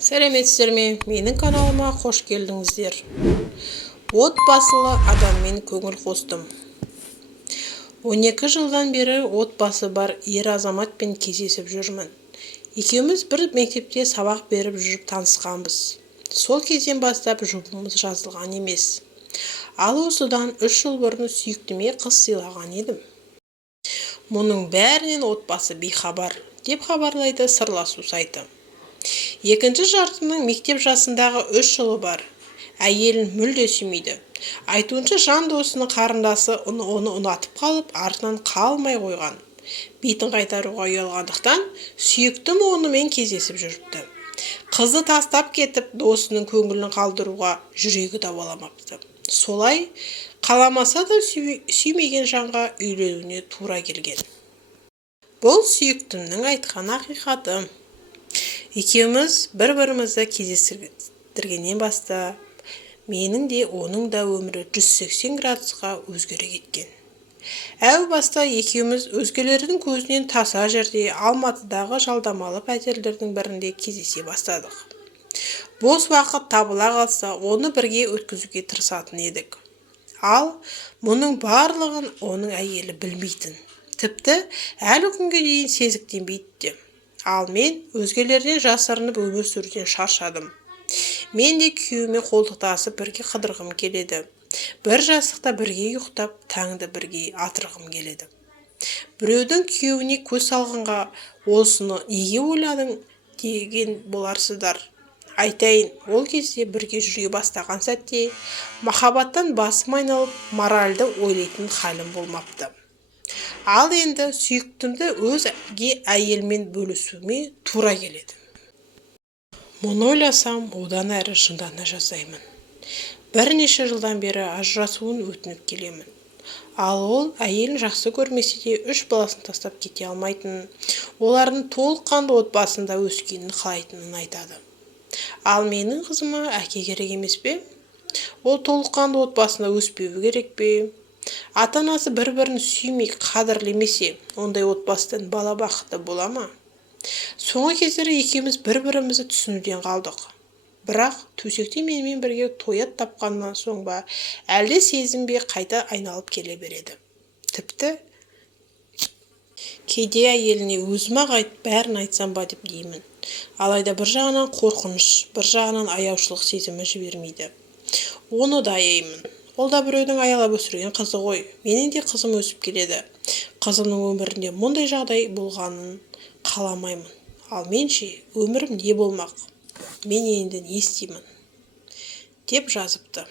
Сәлеметсіздер ме? Менің каналыма қош келдіңіздер. Отбасылы адаммен көңіл қостым. 12 жылдан бері отбасы бар ер азаматпен кездесіп жүрмін. Екеуміз бір мектепте сабақ беріп жүріп танысқанбыз. Сол кезден бастап жұбымыз жазылған емес. Ал осыдан 3 жыл бұрын сүйіктіме қыз сыйлаған едім. Мұның бәрінен отбасы бейхабар деп хабарлайды сырласу сайты. Екінші жартының мектеп жасындағы 3 жылы бар. Әйелін мүлде сүймейді. Айтуынша жан досының қарындасы оны ұнатып қалып, артынан қалмай қойған. Бетін қайтаруға ұялғандықтан сүйіктім онымен кездесіп жүріпті. Қызы тастап кетіп, досының көңілін қалдыруға жүрегі дауаламапты. Солай қаламаса да сүймеген жанға үйленуіне тура келген. Бұл сүйіктімнің айтқан ақиқаты. Екеуміз бір-бірімізді кездестіргеннен бастап, менің де оның да өмірі 180 градусқа өзгере кеткен. Әу баста екеуміз өзгелердің көзінен таса жерде Алматыдағы жалдамалы пәтерлердің бірінде кездесе бастадық. Бос уақыт табыла қалса, оны бірге өткізуге тырысатын едік. Ал мұның барлығын оның әйелі білмейтін. Тіпті әлі күнге дейін сезіктенбейді. Ал мен өзгелерден жасырынып өмір сүруден шаршадым. Мен де күйеуіме қолтықтасып бірге қыдырғым келеді. Бір жастықта бірге ұйықтап, таңды бірге атырғым келеді. Біреудің күйеуіне көз салғанға осыны неге ойладың деген боларсыздар. Айтайын, ол кезде бірге жүре бастаған сәтте махаббаттан басым айналып, моральды ойлайтын халім болмапты. Ал енді сүйіктімді өзге әйелмен бөлісуіме тура келеді. Мұны ойласам, одан әрі жындана жаздаймын. Бірнеше жылдан бері ажырасуын өтініп келемін. Ал ол әйелін жақсы көрмесе де 3 баласын тастап кете алмайтынын, олардың толыққанды отбасында өскенін қалайтынын айтады. Ал менің қызыма әке керек емес пе? Ол толыққанды отбасында өспеуі керек пе? Ата-анасы бір-бірін сүймей қадірлемесе, ондай отбасыдан бала бақытты бола ма? Соңғы кездері екеуміз бір-бірімізді түсінуден қалдық. Бірақ төсекте менімен бірге тоят тапқаннан соң ба, әлде сезінбей қайта айналып келе береді. Тіпті кейде әйеліне өзім-ақ бәрін айтсам ба деп деймін. Алайда бір жағынан қорқыныш, бір жағынан аяушылық сезімі жібермейді. Оны да аяймын. Ол да біреудің аялап өсірген қызы ғой. Менің де қызым өсіп келеді. Қызымның өмірінде мұндай жағдай болғанын қаламаймын. Ал менше, өмірім не болмақ? Мен енді не істеймін? Деп жазыпты.